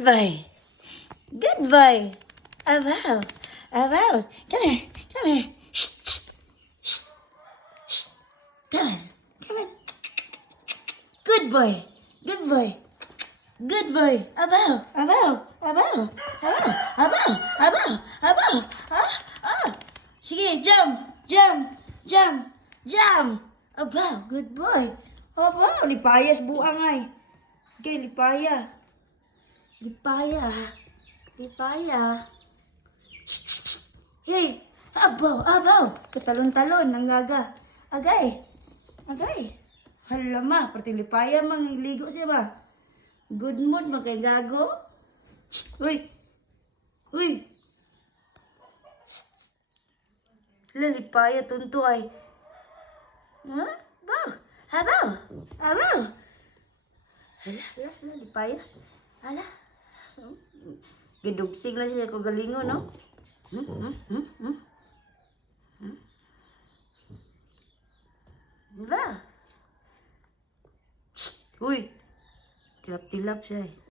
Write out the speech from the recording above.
Boy. Good boy. Abaw. Abaw. Come here. Come here. Shh, shh, shh, shh. Come on. Come on. Good boy. Good boy. Good boy. Abaw. Abaw. Abaw. Abaw. Abaw. Abaw. Abaw. Ah. Ah. Sige, jump. Jump. Jump. Jump. Abaw. Good boy. Abaw. Lipayas buang ay. Okay, lipaya. Lipaya. Lipaya. Shh, shh, shh. Hey. Abaw. Abaw. Katalon-talon. Nangaga. Agay. Agay. Halama. Pati lipaya mang ligo siya ba? Good mood man kay gago. Shh. Uy. Uy. Lipaya tunto ay. Ha? Abaw. Abaw. Abaw. Hala, hala, hala, lipaya. Hala. Gidugsing lang siya ko galingon, no? Diba? Uy. Tilap-tilap siya eh.